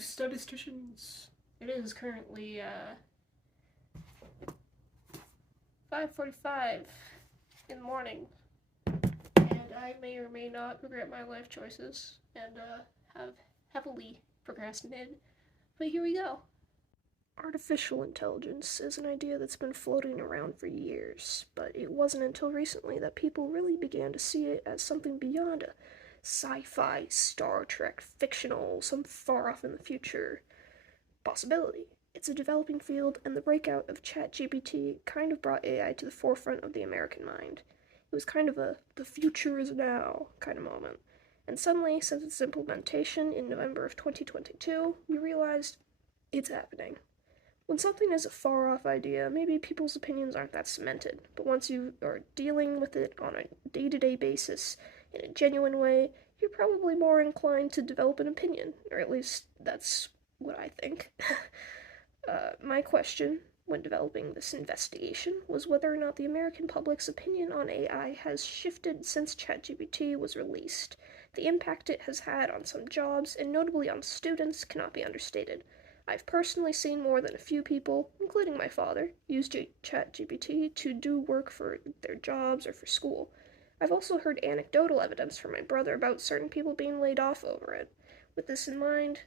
statisticians. It is currently 5:45 in the morning, and I may or may not regret my life choices and have heavily procrastinated. But here we go. Artificial intelligence is an idea that's been floating around for years, but it wasn't until recently that people really began to see it as something beyond a sci-fi, Star Trek, fictional, some far off in the future possibility. It's a developing field, and the breakout of ChatGPT kind of brought AI to the forefront of the American mind. It was kind of a the future is now kind of moment. And suddenly, since its implementation in November of 2022, we realized it's happening. When something is a far off idea, maybe people's opinions aren't that cemented, but once you are dealing with it on a day to day basis in a genuine way, you're probably more inclined to develop an opinion, or at least that's what I think. My question when developing this investigation was whether or not the American public's opinion on AI has shifted since ChatGPT was released. The impact it has had on some jobs, and notably on students, cannot be understated. I've personally seen more than a few people, including my father, use ChatGPT to do work for their jobs or for school. I've also heard anecdotal evidence from my brother about certain people being laid off over it. With this in mind,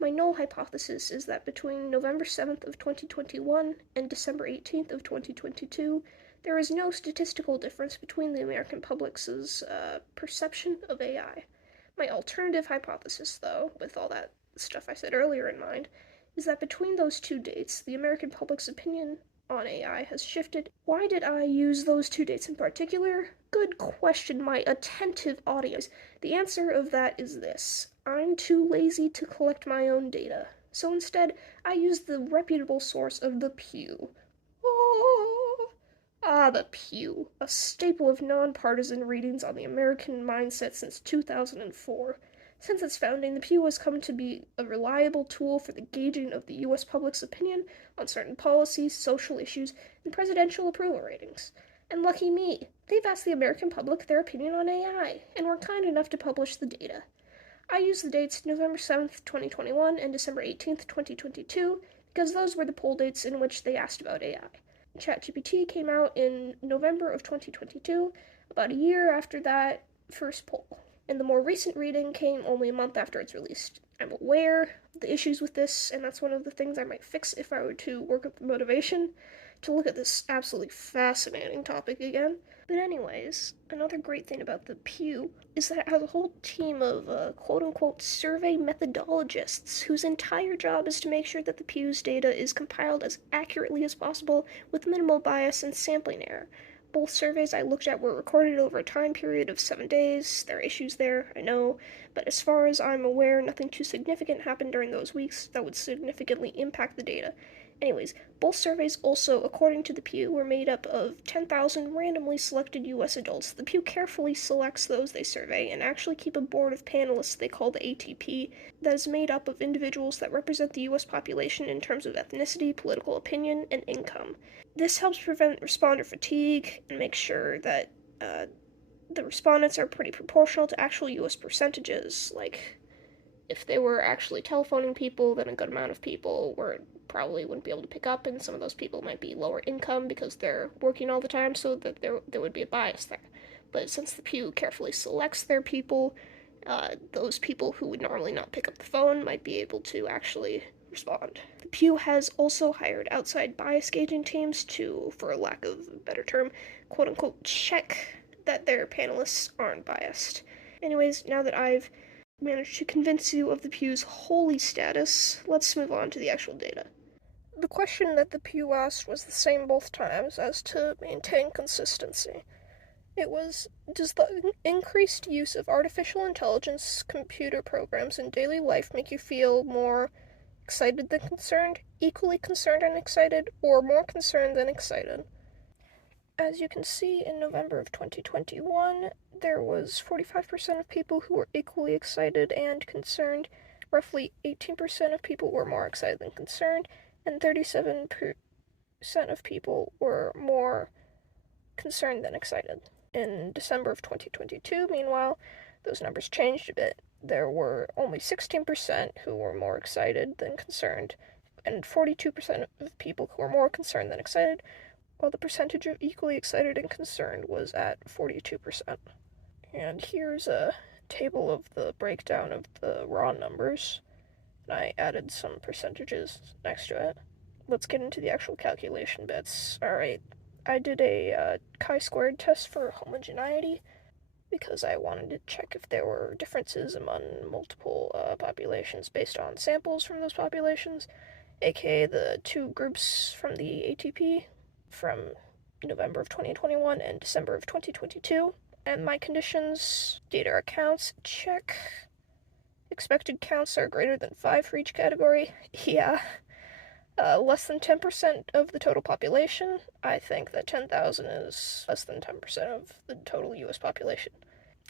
my null hypothesis is that between November 7th of 2021 and December 18th of 2022, there is no statistical difference between the American public's perception of AI. My alternative hypothesis, though, with all that stuff I said earlier in mind, is that between those two dates, the American public's opinion on AI has shifted. Why did I use those two dates in particular? Good question, my attentive audience. The answer of that is this. I'm too lazy to collect my own data. So instead, I used the reputable source of The Pew. The Pew, a staple of nonpartisan readings on the American mindset since 2004. Since its founding, the Pew has come to be a reliable tool for the gauging of the U.S. public's opinion on certain policies, social issues, and presidential approval ratings. And lucky me, they've asked the American public their opinion on AI, and were kind enough to publish the data. I used the dates November 7th, 2021 and December 18th, 2022, because those were the poll dates in which they asked about AI. ChatGPT came out in November of 2022, about a year after that first poll, and the more recent reading came only a month after it's released. I'm aware of the issues with this, and that's one of the things I might fix if I were to work up the motivation to look at this absolutely fascinating topic again. But anyways, another great thing about the Pew is that it has a whole team of quote-unquote survey methodologists whose entire job is to make sure that the Pew's data is compiled as accurately as possible with minimal bias and sampling error. Both surveys I looked at were recorded over a time period of 7 days. There are issues there, I know, but as far as I'm aware, nothing too significant happened during those weeks that would significantly impact the data. Anyways, both surveys also, according to the Pew, were made up of 10,000 randomly selected U.S. adults. The Pew carefully selects those they survey and actually keep a board of panelists they call the ATP that is made up of individuals that represent the U.S. population in terms of ethnicity, political opinion, and income. This helps prevent responder fatigue and make sure that the respondents are pretty proportional to actual U.S. percentages. Like, if they were actually telephoning people, then a good amount of people probably wouldn't be able to pick up, and some of those people might be lower income because they're working all the time, so that there would be a bias there. But since the Pew carefully selects their people, those people who would normally not pick up the phone might be able to actually respond. The Pew has also hired outside bias gauging teams to, for lack of a better term, quote-unquote check that their panelists aren't biased. Anyways, now that I've managed to convince you of the Pew's holy status, let's move on to the actual data. The question that the Pew asked was the same both times as to maintain consistency. It was, does the increased use of artificial intelligence computer programs in daily life make you feel more excited than concerned, equally concerned and excited, or more concerned than excited? As you can see, in November of 2021, there was 45% of people who were equally excited and concerned, roughly 18% of people were more excited than concerned, and 37% of people were more concerned than excited. In December of 2022, meanwhile, those numbers changed a bit. there were only 16% who were more excited than concerned, and 42% of people who were more concerned than excited, while the percentage of equally excited and concerned was at 42%. And here's a table of the breakdown of the raw numbers, and I added some percentages next to it. Let's get into the actual calculation bits. Alright, I did a chi-squared test for homogeneity because I wanted to check if there were differences among multiple populations based on samples from those populations, aka the two groups from the ATP from November of 2021 and December of 2022. And my conditions, data are counts, check. Expected counts are greater than 5 for each category. Yeah. Less than 10% of the total population. I think that 10,000 is less than 10% of the total US population.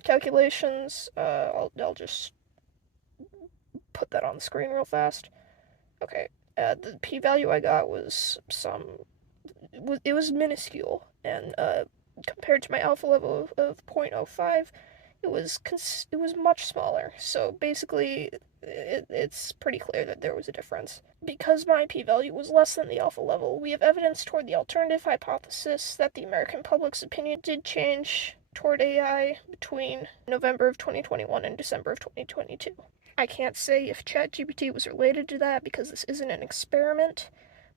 Calculations, I'll just put that on the screen real fast. Okay, the p-value I got was it was minuscule, and compared to my alpha level of 0.05, it was much smaller. So basically, it's pretty clear that there was a difference. Because my p-value was less than the alpha level, we have evidence toward the alternative hypothesis that the American public's opinion did change toward AI between November of 2021 and December of 2022. I can't say if ChatGPT was related to that because this isn't an experiment,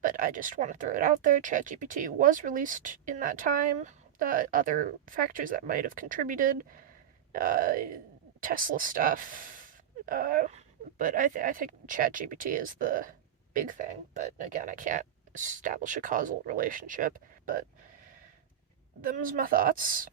but I just want to throw it out there. ChatGPT was released in that time. Other factors that might have contributed, uh, Tesla stuff, but I think ChatGPT is the big thing. But again, I can't establish a causal relationship. But them's my thoughts.